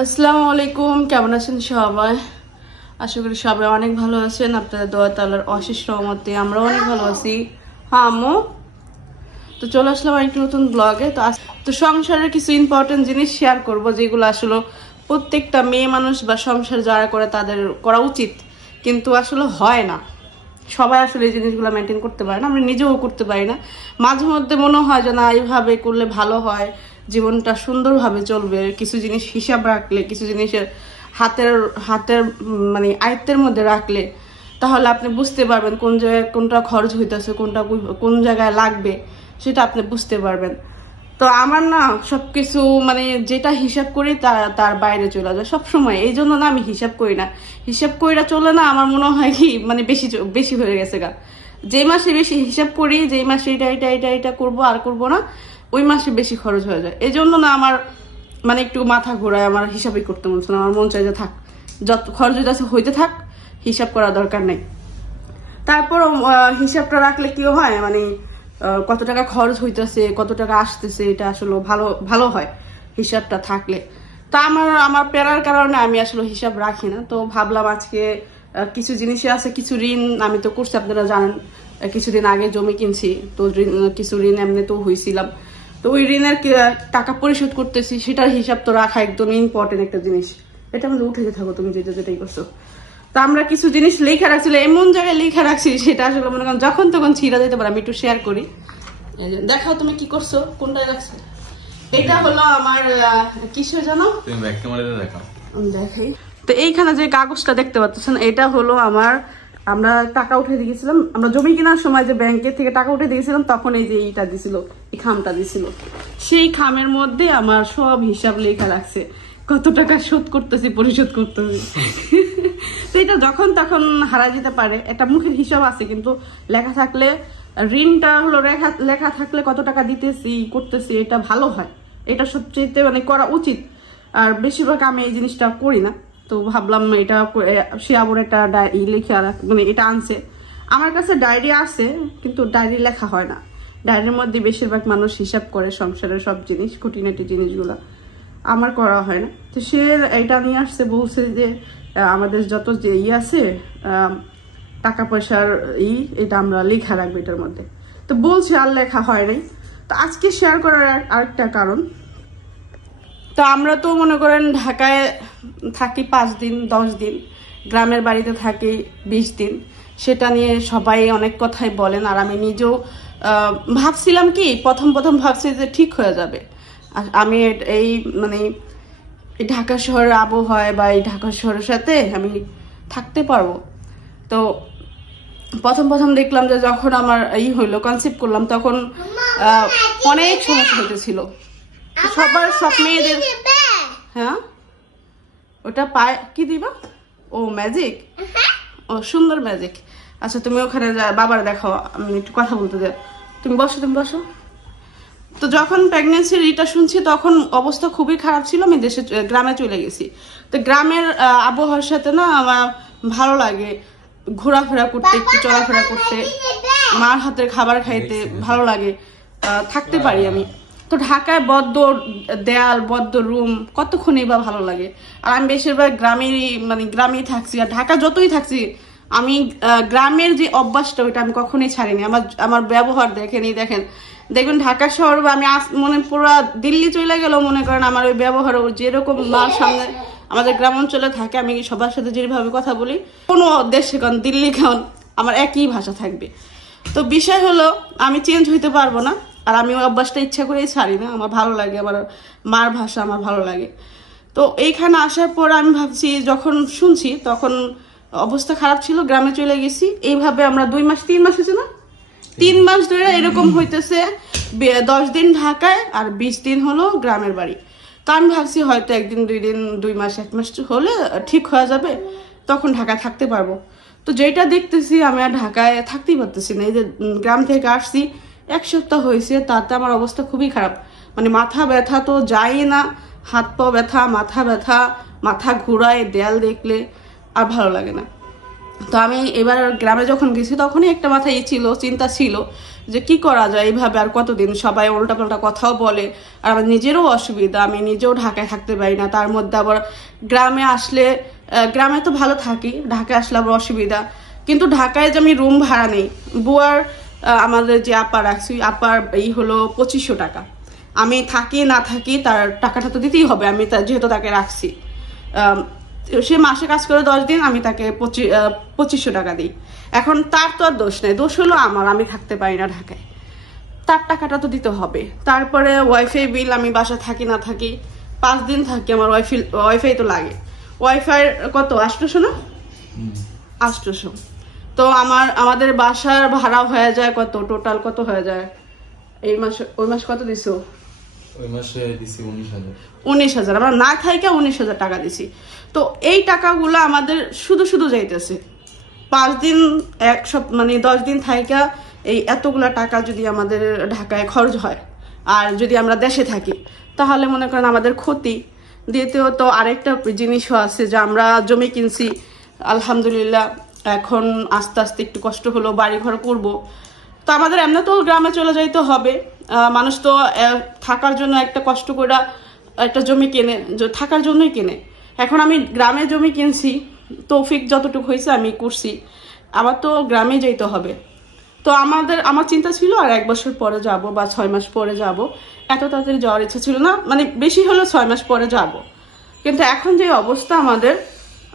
আসসালামু আলাইকুম, কেমন আছেন সবাই? আশা করি সবাই অনেক ভালো আছেন। আপনাদের দোয়া তাআলার অশেষ রহমতে আমরা অনেক ভালো আছি। হ্যাঁ আম্মু, তো চলে আসলাম একটা নতুন ব্লগে। তো সংসারের কিছু ইম্পর্টেন্ট জিনিস শেয়ার করব, যেগুলো আসলে প্রত্যেকটা মেয়ে মানুষ বা সংসার যারা করে তাদের করা উচিত, কিন্তু আসলে হয় না। সবাই আসলে এই জিনিসগুলো মেনটেন করতে পারে না, আমরা নিজেও করতে পারি না। মাঝে মধ্যে মনে হয় যে না, এইভাবে করলে ভালো হয়, জীবনটা সুন্দরভাবে চলবে। কিছু জিনিস হিসাব রাখলে, কিছু জিনিসের হাতের হাতের মানে আয়ত্তের মধ্যে রাখলে, তাহলে আপনি বুঝতে পারবেন কোন জায়গায় কোনটা খরচ হইতেছে, কোনটা কোন জায়গায় লাগবে, সেটা আপনি বুঝতে পারবেন। তো আমার না সবকিছু মানে যেটা হিসাব করি তার বাইরে চলে যায় সবসময়। এই জন্য না আমি হিসাব করি না। হিসাব কইরা চলে না, আমার মনে হয় কি মানে বেশি বেশি হয়ে গেছে গা। যে মাসে বেশি হিসাব করি, যে মাসে এটা এটা এটা এটা করবো আর করবো না, ওই মাসে বেশি খরচ হয়ে যায়। এই জন্য না আমার মানে একটু মাথা ঘোরায়, আমার হিসাবই করতে মন চায় না। আমার মন চাই যে থাক, যত খরচ হইতে থাক, হিসাব করা দরকার নেই। তারপর হিসাবটা রাখলে কি হয়, মানে কত টাকা খরচ হইতেছে, কত টাকা আসতেছে, এটা আসলে ভালো ভালো হয় হিসাবটা থাকলে। তো আমার প্যারার কারণে আমি আসলে হিসাব রাখি না। তো ভাবলাম আজকে কিছু জিনিসে আছে, কিছু ঋণ আমি তো করছি, আপনারা জানেন। কিছুদিন আগে জমি কিনছি, তো কিছু ঋণ এমনি তো হয়েছিলাম। তো ওই ঋণের টাকা পরিশোধ করতেছি, সেটার হিসাব তো রাখা একদম ইম্পর্টেন্ট একটা জিনিস। এটা আমাদের উঠে যেতে থাকো, তুমি যেটাই করছো। তো আমরা কিছু জিনিস লেখা রাখছিল, এমন জায়গায় লেখা রাখছি সেটা আসলে মনে করেন যখন তখন ছিঁড়া যেতে পারে। আমি একটু শেয়ার করি। দেখাও তুমি কি করছো, কোনটায় রাখছো। এটা হলো আমার কিসের জানো, দেখাই। তো এইখানে যে কাগজটা দেখতে পাচ্ছেন, এটা হলো আমার, আমরা টাকা উঠে দিয়েছিলাম, আমরা জমি কেনার সময় যে ব্যাংকের থেকে টাকা উঠে দিয়েছিলাম, তখন এই যে এইটা দিছিল, এই খামটা দিছিল। সেই খামের মধ্যে আমার সব হিসাব লেখা রাখছে, কত টাকা শোধ করতেছি, পরিশোধ করতেছি। তো এটা যখন তখন হারা যেতে পারে। একটা মুখের হিসাব আছে, কিন্তু লেখা থাকলে, ঋণটা হলো লেখা থাকলে কত টাকা দিতেছি করতেছি, এটা ভালো হয়। এটা সবচেয়ে মানে করা উচিত। আর বেশিরভাগ আমি এই জিনিসটা করি না। তো ভাবলাম এটা সে আবার একটা ডায়েরি লেখা, মানে এটা আনছে। আমার কাছে ডায়েরি আছে, কিন্তু ডায়েরি লেখা হয় না। ডায়েরির মধ্যে বেশিরভাগ মানুষ হিসাব করে সংসারের সব জিনিস, খুঁটিনাটি জিনিসগুলো। আমার করা হয় না। তো সে এটা নিয়ে আসছে, বলছে যে আমাদের যত যে আছে টাকা পয়সার এটা আমরা লেখা রাখবো এটার মধ্যে। তো বলছে, আর লেখা হয় নাই। তো আজকে শেয়ার করার আরেকটা কারণ, তো আমরা তো মনে করেন ঢাকায় থাকি 5 দিন 10 দিন, গ্রামের বাড়িতে থাকি 20 দিন। সেটা নিয়ে সবাই অনেক কথাই বলেন। আর আমি নিজেও ভাবছিলাম কি, প্রথম ভাবছি যে ঠিক হয়ে যাবে। আর আমি এই মানে এই ঢাকা শহরের আবহাওয়ায় বা এই ঢাকা শহরের সাথে আমি থাকতে পারবো। তো প্রথম দেখলাম যে যখন আমার হইলো, কনসেপ্ট করলাম, তখন অনেক সমস্যা হতেছিল সব মেয়েদের। হ্যাঁ, ওটা পায় কি দিবা? ও ম্যাজিক, ও সুন্দর ম্যাজিক। আচ্ছা তুমি ওখানে বাবার দেখাও, আমি একটু কথা বলতে যাই। তুমি বসো। তো যখন প্রেগনেন্সির এটা শুনছি, তখন অবস্থা খুবই খারাপ ছিল। আমি গ্রামে চলে গেছি। তো গ্রামের আবহাওয়ার সাথে না আমার ভালো লাগে ঘোরাফেরা করতে, একটু চলাফেরা করতে, মার হাতের খাবার খাইতে ভালো লাগে, থাকতে পারি আমি। তো ঢাকায় বদ্ধ দেয়াল, বদ্ধ রুম, কতক্ষণই বা ভালো লাগে। আর আমি বেশিরভাগ গ্রামেই থাকছি। আর ঢাকা যতই থাকছি, আমি গ্রামের যে অভ্যাসটা, ওইটা আমি কখনোই ছাড়িনি। আমার ব্যবহার দেখবেন ঢাকা শহর বা আমি মনে পুরো দিল্লি চলে গেলেও মনে করেন আমার ওই ব্যবহার যেরকম মার সামনে আমাদের গ্রাম অঞ্চলে থাকে, আমি সবার সাথে যেভাবে কথা বলি, কোনো দেশে কারণ দিল্লি কারণ আমার একই ভাষা থাকবে। তো বিষয় হলো আমি চেঞ্জ হইতে পারবো না। আর আমি ওই অভ্যাসটা ইচ্ছা করেই ছাড়ি না। আমার ভালো লাগে, আমার মার ভাষা আমার ভালো লাগে। তো এইখানে আসার পর আমি ভাবছি, যখন শুনছি তখন অবস্থা খারাপ ছিল, গ্রামে চলে গেছি। এইভাবে আমরা 3 মাস হয়েছে না, 3 মাস ধরে এরকম হইতেছে। 10 দিন ঢাকায় আর 20 দিন হলো গ্রামের বাড়ি। তো আমি ভাবছি হয়তো 1 দিন 2 দিন 2 মাস 1 মাস হলে ঠিক হয়ে যাবে, তখন ঢাকায় থাকতে পারবো। তো যেটা দেখতেছি, আমি আর ঢাকায় থাকতেই পারতেছি না। এই যে গ্রাম থেকে আসছি 1 সপ্তাহ হয়েছে, তাতে আমার অবস্থা খুবই খারাপ। মানে মাথা ব্যথা তো যাই না, হাত পা ব্যথা, মাথা ঘুরায়, দেয়াল দেখলে আর ভালো লাগে না। তো আমি এবার গ্রামে যখন গেছি তখনই একটা মাথায় ছিল, চিন্তা ছিল যে কি করা যায় এইভাবে আর কতদিন, সবাই উল্টাপাল্টা কথাও বলে আর আমার নিজেরও অসুবিধা, আমি নিজেও ঢাকায় থাকতে পারি না, তার মধ্যে আবার গ্রামে আসলে গ্রামে তো ভালো থাকি, ঢাকায় আসলে আবার অসুবিধা। কিন্তু ঢাকায় যে আমি রুম ভাড়া নেই, বুয়ার আমাদের যে আপা রাখছি, আপার এই হলো 2500 টাকা, আমি থাকি না থাকি তার টাকাটা তো দিতেই হবে, আমি যেহেতু তাকে রাখছি, সে মাসে কাজ করে 10 দিন, আমি তাকে 2500 টাকা দিই। এখন তার তো আর দোষ নেই, দোষ হলো আমার, আমি থাকতে পারি না ঢাকায়, তার টাকাটা তো দিতে হবে। তারপরে ওয়াইফাই বিল, আমি বাসা থাকি না থাকি 5 দিন থাকি, আমার ওয়াইফাই তো লাগে, ওয়াইফাই কত 800 না 800। তো আমাদের বাসার ভাড়া হয়ে যায় কত, টোটাল কত হয়ে যায় এই মাসে, ওই মাস কত দিছো? ওই মাসে দিছি 19,000, আমরা না থাইকা 19,000 টাকা দিছি। তো এই টাকাগুলো আমাদের শুধু যাইতেছে 5 দিন, এক সপ্তাহ মানে 10 দিন থাইকা এই এতগুলা টাকা যদি আমাদের ঢাকায় খরচ হয়, আর যদি আমরা দেশে থাকি তাহলে মনে করেন আমাদের ক্ষতি। দ্বিতীয়ত আরেকটা জিনিসও আছে যে আমরা জমি কিনছি, আলহামদুলিল্লাহ এখন আস্তে আস্তে একটু কষ্ট হলো, বাড়ি ঘর করবো, তো আমাদের এমনি তো গ্রামে চলে যাইতে হবে, মানুষ তো থাকার জন্য একটা কষ্ট করে একটা জমি কেনে, থাকার জন্যই কেনে। এখন আমি গ্রামে জমি কিনছি, তৌফিক যতটুকু হয়েছে আমি করছি, আবার তো গ্রামে যাইতে হবে। তো আমার চিন্তা ছিল আর 1 বছর পরে যাব বা 6 মাস পরে যাব, এত তাড়াতাড়ি যাওয়ার ইচ্ছা ছিল না, মানে বেশি হলো 6 মাস পরে যাব। কিন্তু এখন যে অবস্থা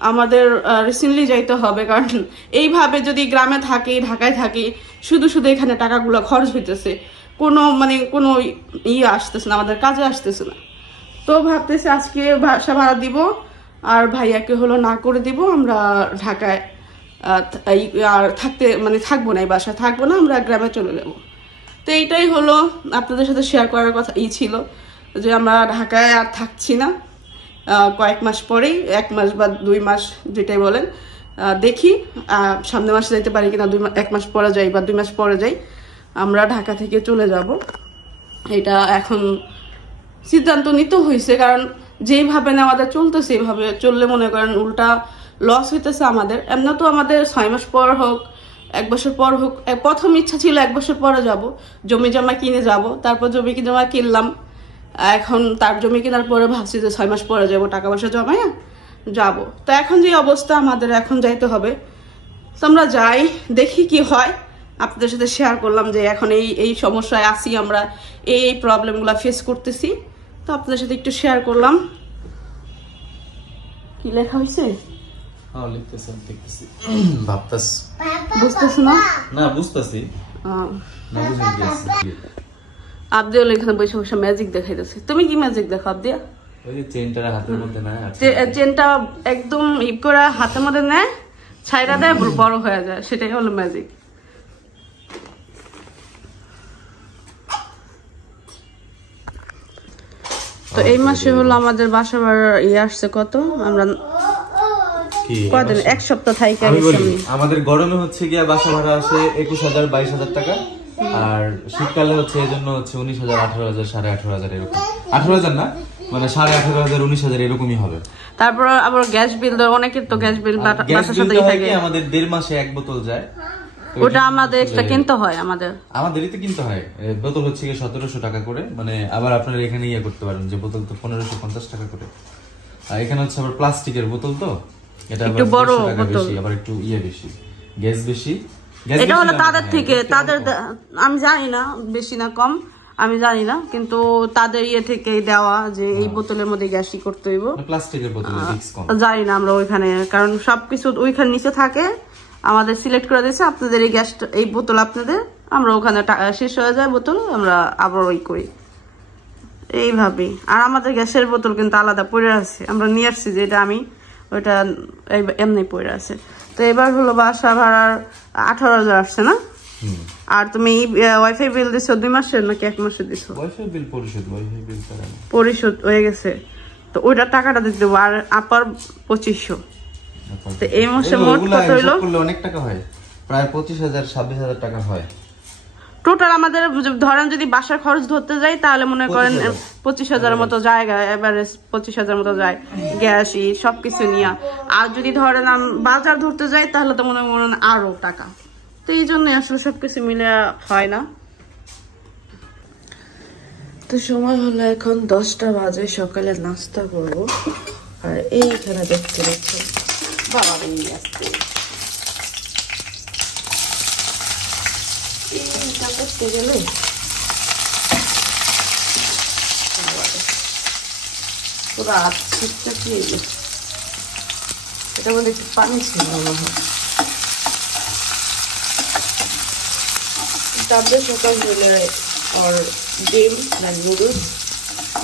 আমাদের রিসেন্টলি যাইতে হবে, কারণ এইভাবে যদি গ্রামে থাকি, ঢাকায় থাকি, শুধু এখানে টাকাগুলো খরচ হইতেছে, কোনো আসতেছে না, আমাদের কাজে আসতেছে না। তো ভাবতেছি আজকে বাসা ভাড়া দিব আর ভাইয়াকে হলো না করে দিব, আমরা ঢাকায় আর থাকবো না, এই বাসায় থাকবো না, আমরা গ্রামে চলে যাব। তো এইটাই হলো আপনাদের সাথে শেয়ার করার কথা ছিল যে আমরা ঢাকায় আর থাকছি না, কয়েক মাস পরেই, 1 মাস বা 2 মাস যেটাই বলেন, দেখি সামনের মাসে যাইতে পারি কিনা, 1 মাস পরে যাই বা 2 মাস পরে যাই, আমরা ঢাকা থেকে চলে যাব। এটা এখন সিদ্ধান্ত নিতে হয়েছে, কারণ যেইভাবে না আমাদের চলতেছে, এইভাবে চললে মনে করেন উল্টা লস হইতেছে আমাদের। এমনি তো আমাদের 6 মাস পর হোক, 1 বছর পর হোক, প্রথম ইচ্ছা ছিল 1 বছর পরে যাব, জমি জমা কিনে যাব, তারপর জমি জমা কিনলাম, এখন তার জমি কেনার পরে ভাবছি যে 6 মাস পরে যাবো, টাকা পয়সা জমায় যাব। তো এখন যে অবস্থা আমাদের, এখন যাইতে হবে, তো আমরা যাই, দেখি কি হয়। আপনাদের সাথে শেয়ার করলাম যে এখন এই সমস্যায় আছি আমরা, এই প্রবলেমগুলো ফেস করতেছি, তো আপনাদের সাথে একটু শেয়ার করলাম। কি লেখা হয়েছে? বুঝতেছ না? বুঝতেছি। আবদিয়াল এখানে বসে বসে ম্যাজিক দেখাইতেছে। তুমি কি ম্যাজিক দেখো আবদিয়া? চেনটা একদম করে হাতের মধ্যে নেয়, ছাইরা দেয়, বড় হয়ে যায়, সেটাই হলো ম্যাজিক। তো এই মাসে হলো আমাদের বাসা ভাড়া আসছে কত, আমরা কদিন 1 সপ্তাহ থাকি। আমাদের গরমে হচ্ছে গিয়া বাসা ভাড়া আসে 21,000 22,000 টাকা, আর শীতকালে হচ্ছে এই জন্য হচ্ছে 19,000 18,000 18,500 এরকম, 18,000 না মানে 18,500 19,000 এরকমই হবে। তারপর আবার গ্যাস বিল, অনেকের তো গ্যাস বিল বাসার সাথেই থাকে, আমাদের 1.5 মাসে 1 বোতল যায়, ওটা আমাদের এক্সট্রা কিনতে হয়, আমাদেরই তো কিনতে হয়। বোতল হচ্ছে 1700 টাকা করে, মানে আবার আপনারা এখানে ইয়ে করতে পারেন যে বোতল তো 1550 টাকা করে, আর এখানে হচ্ছে আবার প্লাস্টিকের বোতল, তো এটা একটু বড় বোতল, আবার একটু বেশি, গ্যাস বেশি। এটা হলো তাদের থেকে, আমি জানি না বেশি না কম, আমি জানি না, কিন্তু তাদের থেকে দেওয়া যে এই বোতলের মধ্যে গ্যাসই করতে হইব, প্লাস্টিকের বোতলে রিস্ক কম। জানি না আমরা ওইখানে, কারণ সবকিছু ওইখানে নিচে থাকে, আমাদের সিলেক্ট করে দিয়েছে আপনাদের এই গ্যাস, এই বোতল আপনাদের, আমরা ওখানে শেষ হয়ে যায় বোতল, আমরা আবার ওই করি এইভাবেই। আর আমাদের গ্যাসের বোতল কিন্তু আলাদা পড়ে আছে, আমরা নিয়ে আসছি, যেটা আমি ওইটা এমনি পড়ে আছে। তো এবার হলো বাসা ভাড়ার 18,000 আসছে না? আর তুমি ওয়াইফাই বিল দিছো 2 মাসের নাকি 1 মাসের দিছো? ওয়াইফাই বিল পরিশোধ হয়ে গেছে, তো ওইটা টাকাটা দিতে দেবো, আর আপার 2500। তো এই মাসে মোট কত হইলো? অনেক টাকা হয়, প্রায় 25,000 26,000 টাকা হয় টোটাল আমাদের ধরেন যদি বাসার খরচ ধরতে যাই তাহলে মনে করেন 25,000 মতো জায়গা, এভারেজ 25,000 মতো যায় গ্যাস সবকিছু নিয়ে। আর যদি ধরেন বাজার ধরতে যাই তাহলে তো মনে করেন আরো টাকা। তো এই জন্য আসলে সবকিছু মিলে হয় না। তো সময় হলো এখন 10টা বাজে, সকালে নাস্তা করবো। আর এইখানে দেখতে পাচ্ছি বাবা নিয়ে আসছে, এইটা করতে গেলে পুরো আটটা খেয়ে গেছে। এটার মধ্যে একটু পানি ছিল মনে হয়। তারপরে সকাল হলে আর ডিম আর নুডলস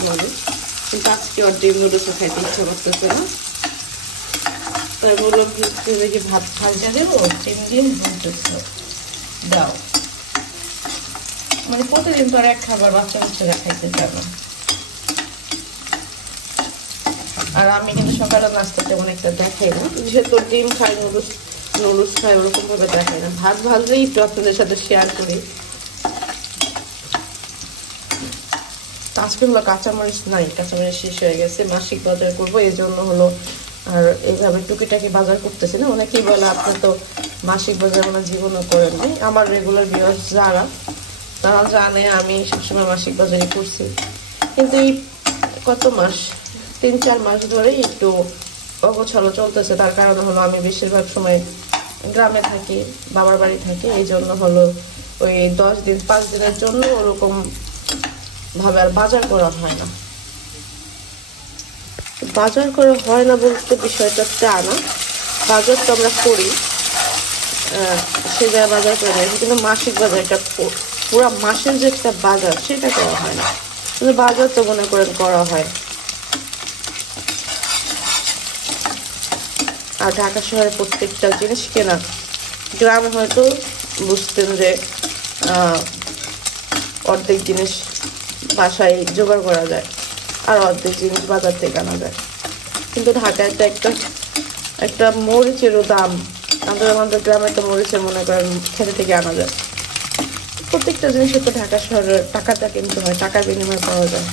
বলে, কিন্তু আজকে আর ডিম নুডলসও খাইতে ইচ্ছা করতেছে না। তাই বললাম যে ভাত ভাজা দেবো, ডিম বলতেছে দাও। মানে প্রতিদিন তো আর এক খাবার বাচ্চারা খাইতে চায় না। আর আমি কিন্তু সকালে নাস্তা তেমন একটা দেখাই না, যেহেতু ডিম খাই নুডলস খাই ওরকম ভাবে দেখাই না। ভাত ভাজলেই একটু আপনাদের সাথে শেয়ার করি। আজকে হলো কাঁচামরিচ নাই, কাঁচামরিচ শেষ হয়ে গেছে, মাসিক বাজার করবো এই জন্য হলো। আর এইভাবে টুকিটাকি বাজার করতেছি না। অনেকেই বলে আপনার তো মাসিক বাজার মানে জীবনও করেন নাই। আমার রেগুলার ভিউয়ার্স যারা, তারা জানে আমি সবসময় মাসিক বাজারই করছি। কিন্তু এই কত মাস, 3-4 মাস ধরেই একটু অগোছালো চলতেছে। তার কারণ হলো আমি বেশিরভাগ সময় গ্রামে থাকি, বাবার বাড়ি থাকি। এই জন্য হলো ওই 10 দিন 5 দিনের জন্য ওরকম ভাবে আর বাজার করা হয় না। বাজার করা হয় না বলতে বিষয়টা তা না, বাজার তো আমরা করি, সে জায়গায় বাজার করে নেই। কিন্তু মাসিক বাজারটা পুরো মাসের যে একটা বাজার সেটা করা হয় না। কিন্তু বাজার তো মনে করেন করা হয়। আর ঢাকা শহরে প্রত্যেকটা জিনিস কেনা, গ্রামে হয়তো বুঝতেন যে অর্ধেক জিনিস বাসায় জোগাড় করা যায় আর অর্ধেক জিনিস বাজার থেকে আনা যায়। কিন্তু ঢাকায় তো একটা মরিচেরও দাম, আমাদের গ্রামে তো মরিচের মনে করেন খেতে থেকে আনা যায়। প্রত্যেকটা জিনিসের তো ঢাকা শহরে টাকাটা কিনতে হয়, টাকার বিনিময়ে পাওয়া যায়।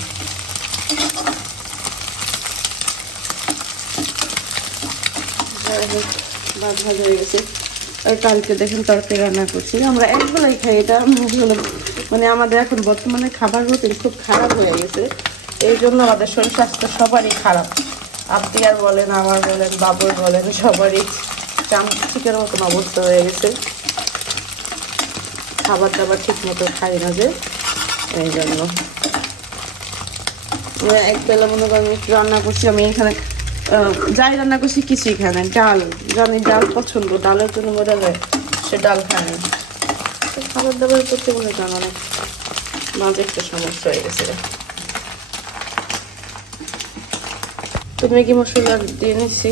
ভাত ভাজা হয়ে গেছে। আর কালকে দেখেন তরকারি রান্না করছি, আমরা একবেলাই খাই। এটা মানে আমাদের এখন বর্তমানে খাবার রুটিন খুব খারাপ হয়ে গেছে। এই জন্য আমাদের শরীর স্বাস্থ্য সবারই খারাপ। আপনি আর বলেন, আমার বলেন, বাবুর বলেন, সবারই চিকের মতন অবস্থা হয়ে গেছে। খাবার দাবার ঠিক মতো খাই না যে, এই জন্য একবেলা মনে করেন একটু রান্না করছি। আমি এখানে যাই রান্না করছি কিছুই খায় না। ডাল, জানি ডাল পছন্দ, ডালের জন্য মজা যায়, সে ডাল খায় না। খাবার দাবার করতে মনে করেন অনেক মাঝে একটা সমস্যা হয়ে গেছে। তো ম্যাগি মশলা দিয়ে নিচ্ছি।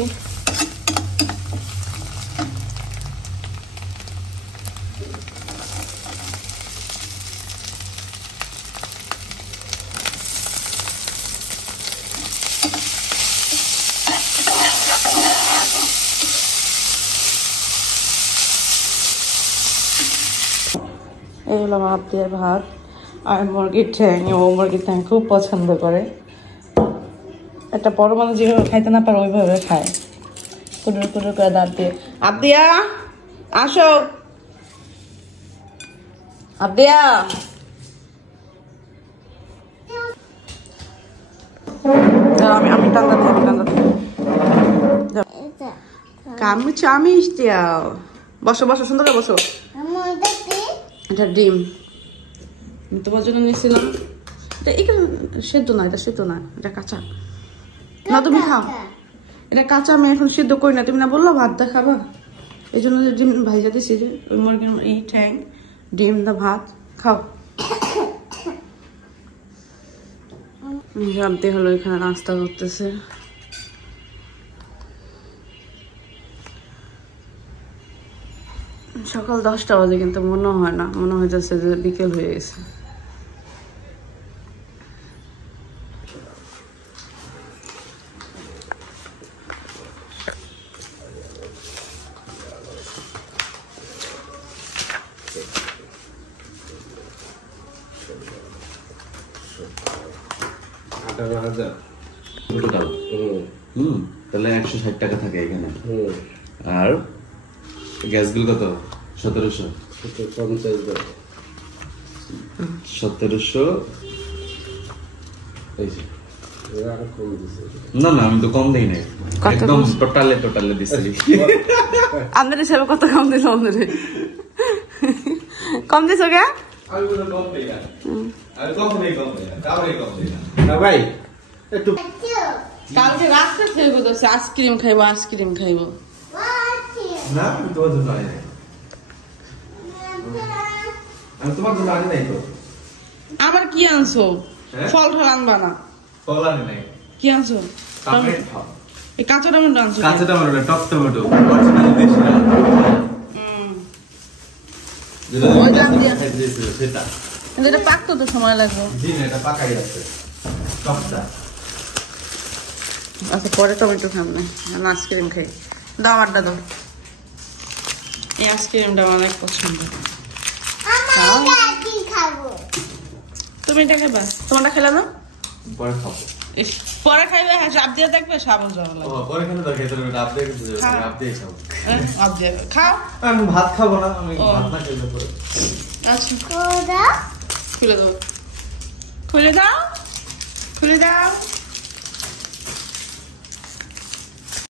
এই হলো ভাত দিয়ে ভাত আর মুরগির ঠ্যাং। ও মুরগির ঠ্যাং খুব পছন্দ করে। একটা বড় মানুষ যেভাবে খাইতে না পারে ওইভাবে খায়, কুটুর কুটুর করে দাঁত দিয়ে। আবদিয়া আসো, আবদিয়া আমি টান্দা দিই। Kamu চামিচ দিয়াও। বসো বসো, সুন্দর করে বসো। এটা ডিম তোমার জন্য নিয়েছিলাম। এটা এখানে সেদ্ধ না, এটা সেদ্ধ না, এটা কাঁচা না। তুমি খাও, এটা কাঁচা। আমি এখন সিদ্ধ করি না, তুমি না বললো ভাত দা খাবা, এই জন্য ডিম ভাইজা দিছি। যে ওই মুরগির এই ঠ্যাং, ডিম দা ভাত খাও। জানতে হলো এখানে নাস্তা করতেছে। সকাল 10টা বাজে, কিন্তু মনে হয় না, মনে হইতেছে যে বিকেল হয়ে গেছে। টোটাল তাহলে 160 টাকা থাকে এখানে। আর গ্যাস বিল কত? 1700। না না, আমি তো কম দেই নাই, একদম টোটালে দিছি। আমাদের হিসাবে কত কম দিল? আমাদের কম দিছো কে? আমি কোনো কম দেই না, আমি কখনোই কম দেই না, কাউরে কম দেই না ভাই। একটু কালকে রাস্তা খেয়ে বলছে আইসক্রিম খাইবো, আইসক্রিম খাইবো। না, আমি তোমার জন্য আনি নাই, আমি তোমার জন্য আনি নাই তো। আবার কি আনছো? ফল টল আনবা না? ফল আনি নাই। কি আনছো? টমেটো। এই কাঁচা টমেটো আনছো? কাঁচা টমেটো না, টক টমেটো, অরিজিনাল দেশি না। সেটা কিন্তু এটা পাকতে তো সময় লাগবে। জি না, এটা পাকাই আছে টকটা। আচ্ছা, পরে টমেটো খাম না, আইসক্রিম খাই। দাও আমারটা দাও, এই আইসক্রিমটা আমার অনেক পছন্দ। তুমি এটা খাইবা? তোমারটা খেলে না? পরে খাবো। ইস, পরে খাইবে, হ্যাঁ সাপ দিয়ে দেখবে, সাবল জল ও পরে খেলে তো খেতে হবে, ডাব দিয়ে খেতে হবে, ডাব দিয়ে খাবো। আপ দিয়ে খাও। আমি ভাত খাবো না, আমি ভাত না খেলে পরে। আচ্ছা, খুলে দাও, খুলে দাও, খুলে দাও।